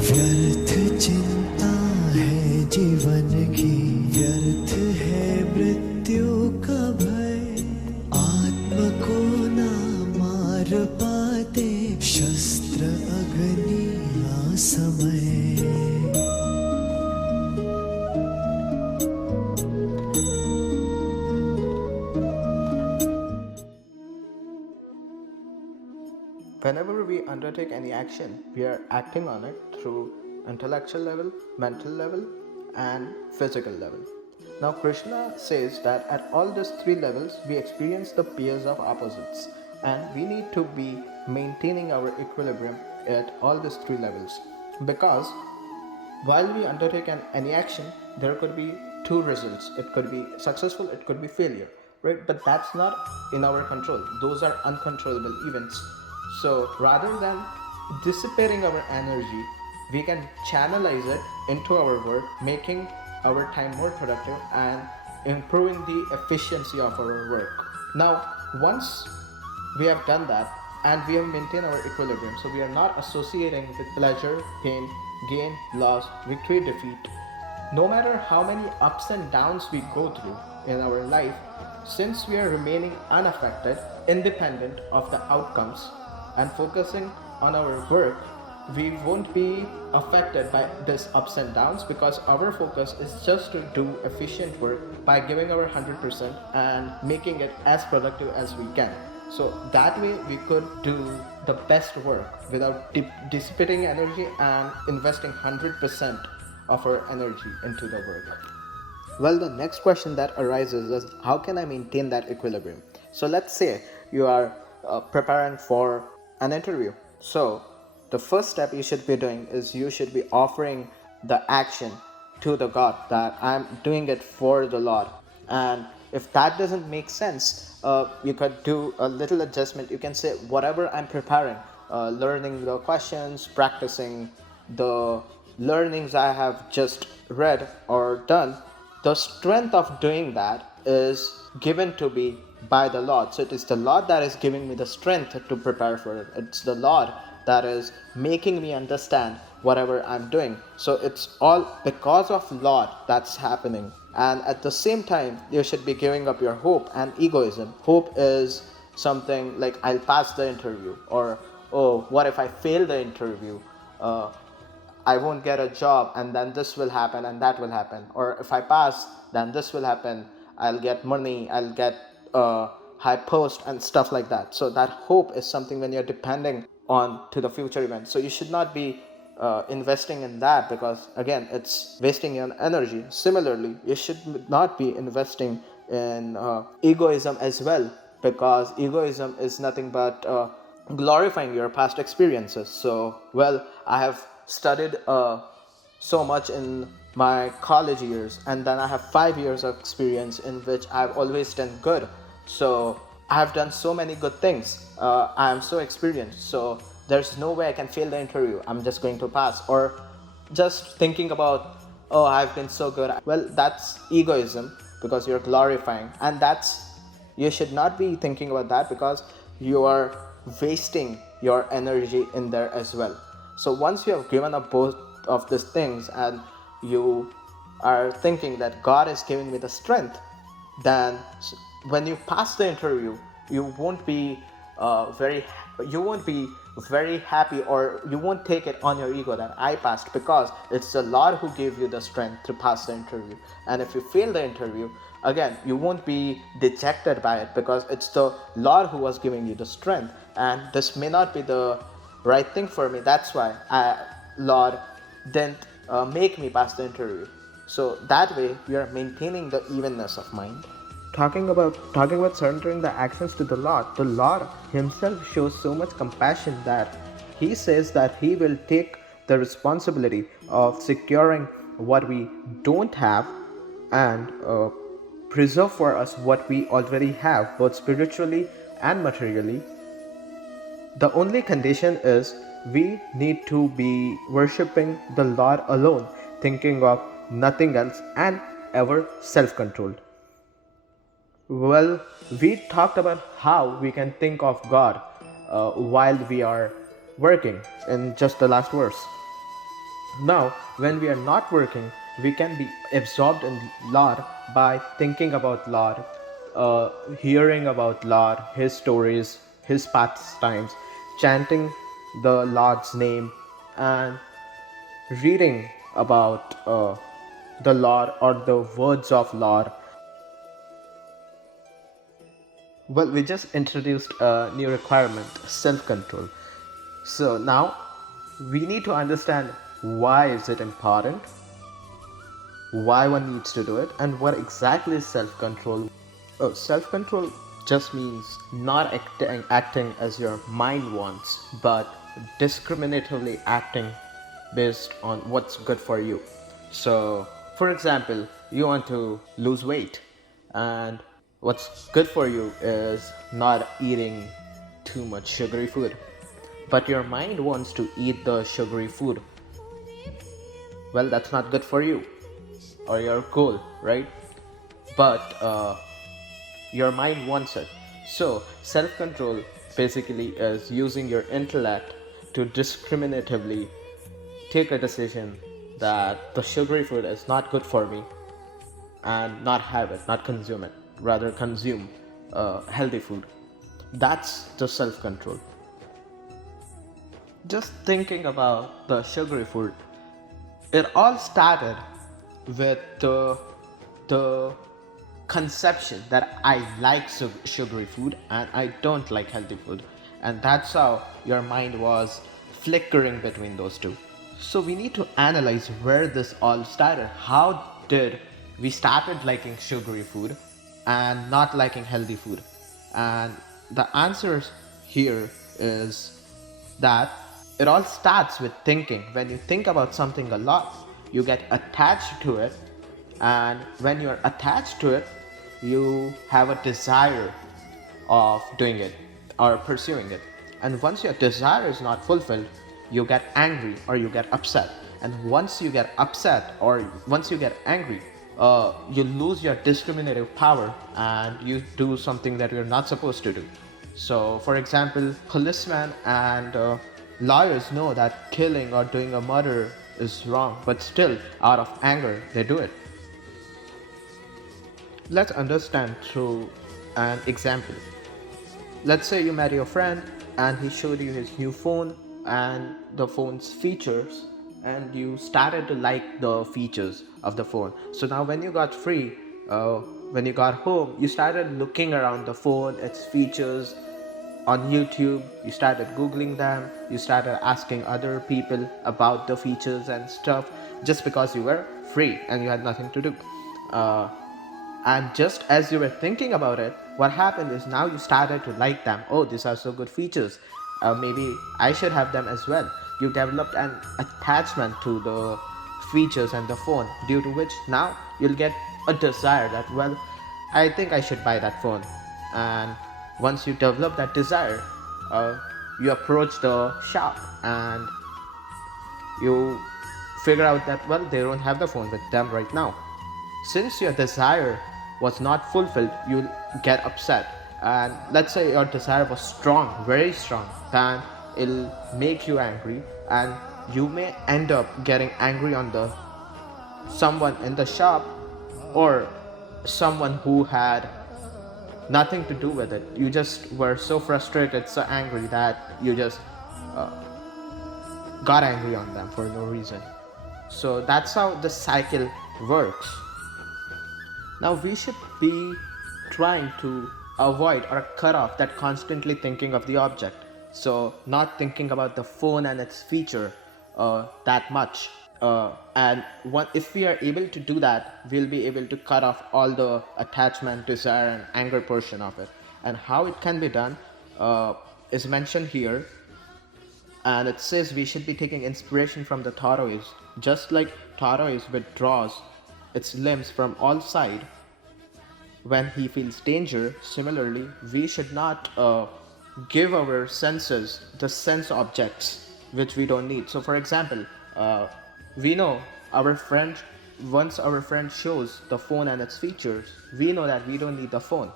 व्यर्थ चिंता है जीवन की, व्यर्थ है मृत्यु का भय। आत्म को ना मार पाते शस्त्र अग्नि ना समय। Whenever we undertake any action, we are acting on it through intellectual level, mental level, and physical level. Now, Krishna says that at all these three levels, we experience the pairs of opposites, and we need to be maintaining our equilibrium at all these three levels. Because while we undertake any action, there could be two results. It could be successful, it could be failure, right? But that's not in our control. Those are uncontrollable events. So rather than dissipating our energy, we can channelize it into our work, making our time more productive and improving the efficiency of our work. Now, once we have done that and we have maintained our equilibrium, so we are not associating with pleasure, pain, gain, loss, victory, defeat. No matter how many ups and downs we go through in our life, since we are remaining unaffected, independent of the outcomes, and focusing on our work, we won't be affected by these ups and downs, because our focus is just to do efficient work by giving our 100% and making it as productive as we can. So that way we could do the best work without dissipating energy and investing 100% of our energy into the work. Well, the next question that arises is, how can I maintain that equilibrium? So let's say you are preparing for an interview. So the first step you should be doing is you should be offering the action to the God, that I'm doing it for the Lord. And if that doesn't make sense, you could do a little adjustment. You can say, whatever I'm preparing, learning the questions, practicing the learnings I have just read or done, the strength of doing that is given to me by the Lord. So it is the Lord that is giving me the strength to prepare for it. It's the Lord that is making me understand whatever I'm doing. So it's all because of Lord that's happening. And at the same time, you should be giving up your hope and egoism. Hope is something like, I'll pass the interview, or, oh, what if I fail the interview? I won't get a job, and then this will happen and that will happen. Or if I pass, then this will happen. I'll get money, I'll get a high post and stuff like that. So that hope is something when you're depending on to the future event. So you should not be investing in that, because again, it's wasting your energy. Similarly, you should not be investing in egoism as well, because egoism is nothing but glorifying your past experiences. So, well, I have studied so much in my college years, and then I have 5 years of experience in which I've always done good. So I have done so many good things. I am so experienced, so there's no way I can fail the interview. I'm just going to pass. Or just thinking about, oh, I've been so good. Well, that's egoism, because you're glorifying, and you should not be thinking about that, because you are wasting your energy in there as well. So once you have given up both of these things and you are thinking that God is giving me the strength, then when you pass the interview, you won't be very happy, or you won't take it on your ego that I passed, because it's the Lord who gave you the strength to pass the interview. And if you fail the interview, again, you won't be dejected by it, because it's the Lord who was giving you the strength. And this may not be the right thing for me. That's why Lord didn't make me pass the interview. So that way we are maintaining the evenness of mind. Talking about surrendering the actions to the Lord himself shows so much compassion that he says that he will take the responsibility of securing what we don't have and preserve for us what we already have, both spiritually and materially. The only condition is we need to be worshipping the Lord alone, thinking of nothing else, and ever self-controlled. Well, we talked about how we can think of God while we are working in just the last verse. Now, when we are not working, we can be absorbed in Lord by thinking about Lord, hearing about Lord, his stories, his pastimes, chanting the Lord's name, and reading about the Lord or the words of Lord. Well, we just introduced a new requirement, self control. So now we need to understand why is it important, why one needs to do it, and what exactly is self control. Oh, self control just means not acting as your mind wants, but discriminatively acting based on what's good for you. So, for example, you want to lose weight, and what's good for you is not eating too much sugary food. But your mind wants to eat the sugary food. Well, that's not good for you or your goal, right? But your mind wants it. So, self control basically is using your intellect to discriminatively take a decision that the sugary food is not good for me and not have it, not consume it, rather consume healthy food. That's the self control. Just thinking about the sugary food, it all started with the conception that I like sugary food and I don't like healthy food. And that's how your mind was flickering between those two. So we need to analyze where this all started. How did we started liking sugary food and not liking healthy food? And the answer here is that it all starts with thinking. When you think about something a lot, you get attached to it, and when you're attached to it, you have a desire of doing it or pursuing it. And once your desire is not fulfilled, you get angry or you get upset. And once you get upset or once you get angry, you lose your discriminative power and you do something that you're not supposed to do. So, for example, policemen and lawyers know that killing or doing a murder is wrong, but still, out of anger, they do it. Let's understand through an example. Let's say you met your friend and he showed you his new phone and the phone's features, and you started to like the features of the phone. So now, when you got free, when you got home, you started looking around the phone, its features on YouTube. You started Googling them, you started asking other people about the features and stuff just because you were free and you had nothing to do. And just as you were thinking about it, what happened is now you started to like them. Oh, these are so good features. Maybe I should have them as well. You developed an attachment to the features and the phone, due to which now you'll get a desire that, well, I think I should buy that phone. And once you develop that desire, you approach the shop and you figure out that, well, they don't have the phone with them right now. Since your desire was not fulfilled, you'll get upset. And let's say your desire was strong, very strong, then it'll make you angry, and you may end up getting angry on the someone in the shop or someone who had nothing to do with it. You just were so frustrated, so angry that you just got angry on them for no reason. So that's how the cycle works. Now we should be trying to avoid or cut off that constantly thinking of the object. So not thinking about the phone and its feature that much. If we are able to do that, we'll be able to cut off all the attachment, desire, and anger portion of it. And how it can be done is mentioned here. And it says we should be taking inspiration from the tortoise. Just like tortoise withdraws its limbs from all sides when he feels danger, similarly, we should not give our senses the sense objects which we don't need. So, for example, we know our friend, once our friend shows the phone and its features, we know that we don't need the phone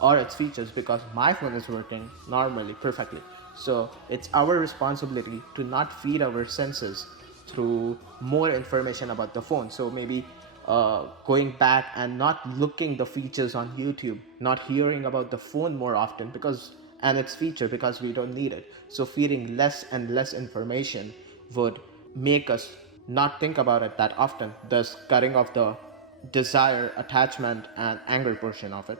or its features because my phone is working normally, perfectly. So it's our responsibility to not feed our senses through more information about the phone. So maybe going back and not looking the features on YouTube, not hearing about the phone more often because and its feature because we don't need it. So feeding less and less information would make us not think about it that often, thus cutting off the desire, attachment, and anger portion of it.